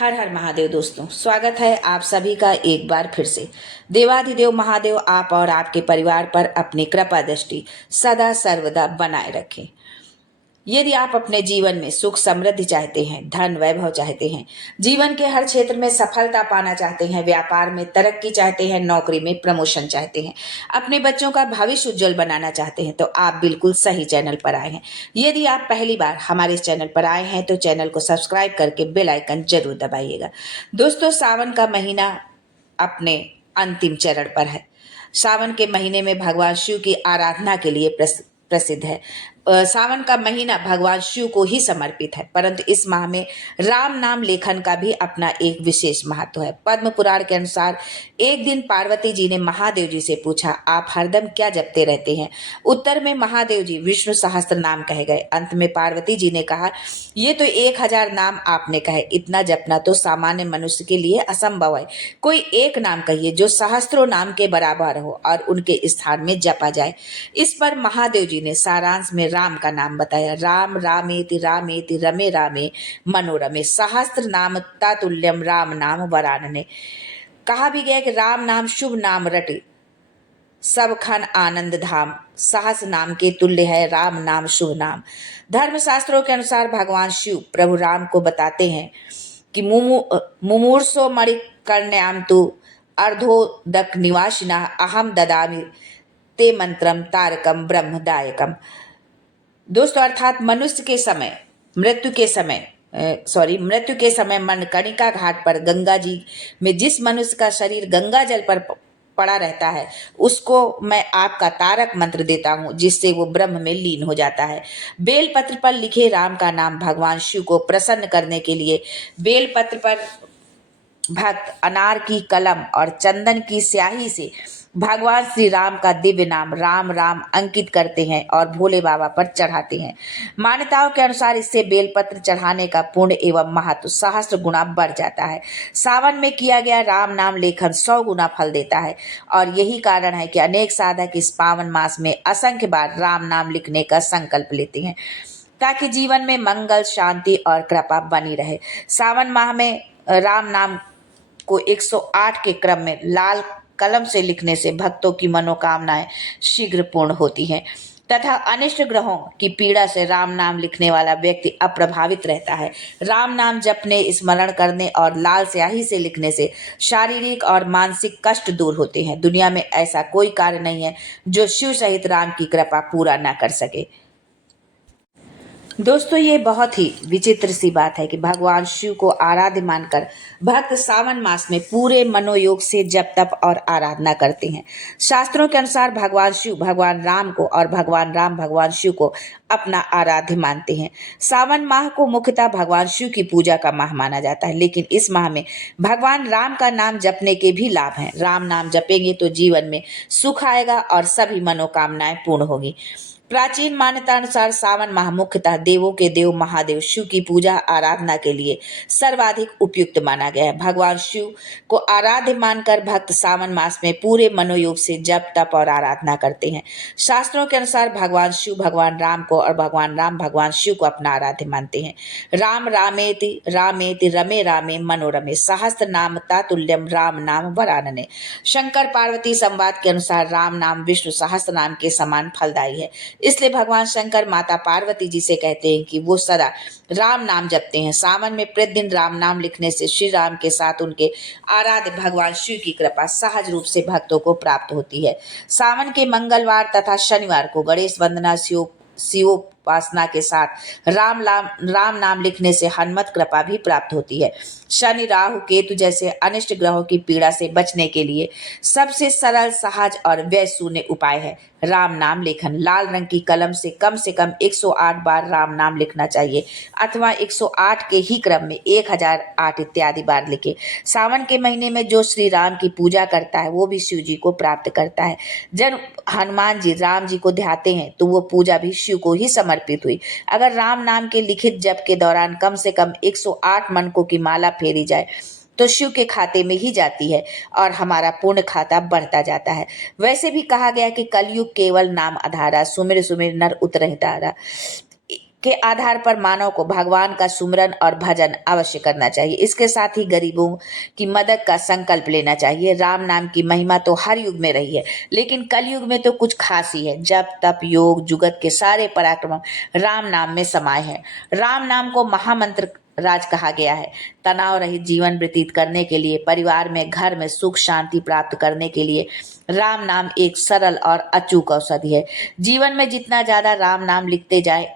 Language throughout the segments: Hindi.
हर हर महादेव। दोस्तों, स्वागत है आप सभी का एक बार फिर से। देवाधिदेव महादेव आप और आपके परिवार पर अपनी कृपा दृष्टि सदा सर्वदा बनाए रखें। यदि आप अपने जीवन में सुख समृद्धि चाहते हैं, धन वैभव चाहते हैं, जीवन के हर क्षेत्र में सफलता पाना चाहते हैं, व्यापार में तरक्की चाहते हैं, नौकरी में प्रमोशन चाहते हैं, अपने बच्चों का भविष्य उज्जवल बनाना चाहते हैं, तो आप बिल्कुल सही चैनल पर आए हैं। यदि आप पहली बार हमारे इस चैनल पर आए हैं तो चैनल को सब्सक्राइब करके बेल आइकन जरूर दबाइएगा। दोस्तों, सावन का महीना अपने अंतिम चरण पर है। सावन के महीने में भगवान शिव की आराधना के लिए प्रसिद्ध है। सावन का महीना भगवान शिव को ही समर्पित है, परंतु इस माह में राम नाम लेखन का भी अपना एक विशेष महत्व है। पद्म पुराण के अनुसार एक दिन पार्वती जी ने महादेव जी से पूछा, आप हरदम क्या जपते रहते हैं? उत्तर में महादेव जी विष्णु सहस्त्र नाम कहे गए। अंत में पार्वती जी ने कहा, ये तो 1000 नाम आपने कहे, इतना जपना तो सामान्य मनुष्य के लिए असंभव है। कोई एक नाम कहिए जो सहस्त्रों नाम के बराबर हो और उनके स्थान में जपा जाए। इस पर महादेव जी ने सारांश में राम का नाम बताया। राम रामेति रमे रामे मनोरमे सहस्त्र नाम तातुल्यम राम नाम वरानने। कहा भी गया कि राम नाम शुभ नाम रटे सब खन आनंद धाम, सहस नाम के तुल्य है राम नाम शुभ नाम। धर्म शास्त्रों के अनुसार भगवान शिव प्रभु राम को बताते हैं कि मुमूर्षो मणि कर्ण्याम तु अर्धोदक निवासिना अहम ददामि ते मंत्रम तारकम ब्रह्मदायकम। दोस्तों, अर्थात मृत्यु के समय मणिकर्णिका घाट पर गंगा जी में जिस मनुष्य का शरीर गंगा जल पर पड़ा रहता है, उसको मैं आपका तारक मंत्र देता हूं, जिससे वो ब्रह्म में लीन हो जाता है। बेलपत्र पर लिखे राम का नाम भगवान शिव को प्रसन्न करने के लिए बेलपत्र पर भक्त अनार की कलम और चंदन की स्याही से भगवान श्री राम का दिव्य नाम राम राम अंकित करते हैं और भोले बाबा पर चढ़ाते हैं। मान्यताओं के अनुसार इससे बेलपत्र चढ़ाने का पुण्य एवं महत्व सहस्त्र गुना बढ़ जाता है। सावन में किया गया राम नाम लेखन 100 गुना फल देता है और यही कारण है कि अनेक साधक इस पावन मास में असंख्य बार राम नाम लिखने का संकल्प लेते हैं, ताकि जीवन में मंगल, शांति और कृपा बनी रहे। सावन माह में राम नाम को 108 के क्रम में लाल कलम से लिखने से भक्तों की मनोकामनाएं शीघ्र पूर्ण होती हैं तथा अनिष्ट ग्रहों की पीड़ा से राम नाम लिखने वाला व्यक्ति अप्रभावित रहता है। राम नाम जपने, स्मरण करने और लाल स्याही से लिखने से शारीरिक और मानसिक कष्ट दूर होते हैं। दुनिया में ऐसा कोई कार्य नहीं है जो शिव सहित राम की कृपा पूरा न कर सके। दोस्तों, ये बहुत ही विचित्र सी बात है कि भगवान शिव को आराध्य मानकर भक्त सावन मास में पूरे मनोयोग से जप तप और आराधना करते हैं। शास्त्रों के अनुसार भगवान शिव भगवान राम को और भगवान राम भगवान शिव को अपना आराध्य मानते हैं। सावन माह को मुख्यतः भगवान शिव की पूजा का माह माना जाता है, लेकिन इस माह में भगवान राम का नाम जपने के भी लाभ हैं। राम नाम जपेंगे तो जीवन में सुख आएगा और सभी मनोकामनाएं पूर्ण होगी। प्राचीन मान्यता अनुसार सावन माह मुख्यतः देवों के देव महादेव शिव की पूजा आराधना के लिए सर्वाधिक उपयुक्त माना गया है। भगवान शिव को आराध्य मानकर भक्त सावन मास में पूरे मनोयोग से जप तप और आराधना करते हैं। शास्त्रों के अनुसार भगवान शिव भगवान राम को और भगवान राम भगवान शिव को अपना आराध्य मानते हैं। राम रामेति रमे रामे मनोरमे सहस्त्र नाम तातुल्यम राम नाम वरानने। शंकर पार्वती संवाद के अनुसार राम नाम विष्णु सहस्त्र नाम के समान फलदायी है, इसलिए भगवान शंकर माता पार्वती जी से कहते हैं कि वो सदा राम नाम जपते हैं। सावन में प्रतिदिन राम नाम लिखने से श्री राम के साथ उनके आराध्य भगवान शिव की कृपा सहज रूप से भक्तों को प्राप्त होती है। सावन के मंगलवार तथा शनिवार को गणेश वंदना, शिवोपासना के साथ राम नाम लिखने से हनुमत कृपा भी प्राप्त होती है। शनि, राहु, केतु जैसे अनिष्ट ग्रहों की पीड़ा से बचने के लिए सबसे सरल, सहज और व्यय शून्य उपाय है राम नाम लेखन। लाल रंग की कलम से कम 108 बार राम नाम लिखना चाहिए अथवा 108 के ही क्रम में 1008 इत्यादि बार लिखे। सावन के महीने में जो श्री राम की पूजा करता है वो भी शिव जी को प्राप्त करता है। जब हनुमान जी राम जी को ध्याते हैं तो वो पूजा भी शिव को ही समर्पित हुई। अगर राम नाम के लिखित जप के दौरान कम से कम 108 मनकों की माला फेरी जाए तो शिव के खाते में ही जाती है और हमारा पुण्य खाता बढ़ता जाता है। वैसे भी कहा गया कि कलयुग केवल नाम आधारा, सुमिर सुमिर नर उतरहि तारा। के आधार पर मानव को भगवान का सुमरन और भजन अवश्य करना चाहिए। इसके साथ ही गरीबों की मदद का संकल्प लेना चाहिए। राम नाम की महिमा तो हर युग में रही है, लेकिन कलयुग में तो कुछ खास ही है। जब तप योग जुगत के सारे पराक्रम राम नाम में समाये हैं। राम नाम को महामंत्र राज कहा गया है। तनाव रहित जीवन व्यतीत करने के लिए, परिवार में, घर में सुख शांति प्राप्त करने के लिए राम नाम एक सरल और अचूक औषधि है। जीवन में जितना ज्यादा राम नाम लिखते जाए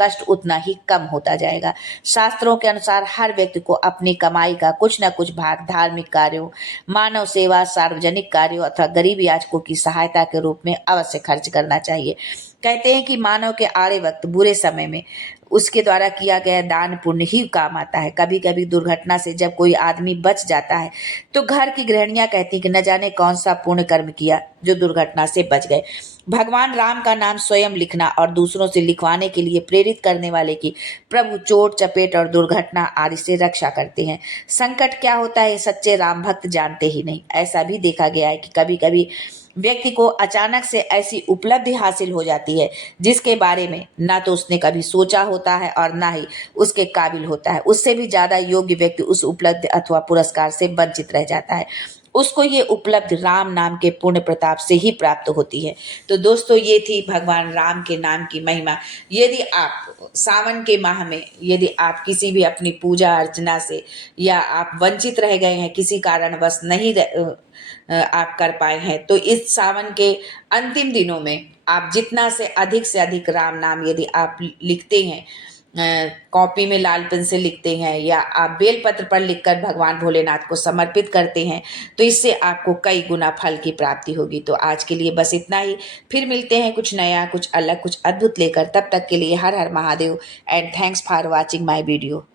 कष्ट उतना ही कम होता जाएगा। शास्त्रों के अनुसार हर व्यक्ति को अपनी कमाई का कुछ न कुछ भाग धार्मिक कार्यों, मानव सेवा, सार्वजनिक कार्यों अथवा गरीब याचकों की सहायता के रूप में अवश्य खर्च करना चाहिए। कहते हैं कि मानव के आड़े वक्त, बुरे समय में उसके द्वारा किया गया दान पुण्य ही काम आता है। कभी कभी दुर्घटना से जब कोई आदमी बच जाता है तो घर की गृहणियां कहती कि न जाने कौन सा पुण्य कर्म किया जो दुर्घटना से बच गए। भगवान राम का नाम स्वयं लिखना और दूसरों से लिखवाने के लिए प्रेरित करने वाले की प्रभु चोट चपेट और दुर्घटना आदि से रक्षा करते हैं। संकट क्या होता है सच्चे राम भक्त जानते ही नहीं। ऐसा भी देखा गया है कि कभी कभी व्यक्ति को अचानक से ऐसी उपलब्धि हासिल हो जाती है जिसके बारे में ना तो उसने कभी सोचा होता है और ना ही उसके काबिल होता है। उससे भी ज्यादा योग्य व्यक्ति उस उपलब्धि अथवा पुरस्कार से वंचित रह जाता है। उसको ये उपलब्धि राम नाम के पुण्य प्रताप से ही प्राप्त होती है। तो दोस्तों, ये थी भगवान राम के नाम की महिमा। यदि आप सावन के माह में यदि आप किसी भी अपनी पूजा अर्चना से या आप वंचित रह गए हैं, किसी कारणवश नहीं आप कर पाए हैं, तो इस सावन के अंतिम दिनों में आप जितना से अधिक राम नाम यदि आप लिखते हैं, कॉपी में लाल पेन से लिखते हैं या आप बेलपत्र पर लिखकर भगवान भोलेनाथ को समर्पित करते हैं, तो इससे आपको कई गुना फल की प्राप्ति होगी। तो आज के लिए बस इतना ही। फिर मिलते हैं कुछ नया, कुछ अलग, कुछ अद्भुत लेकर। तब तक के लिए हर हर Mahadev and thanks for watching my video.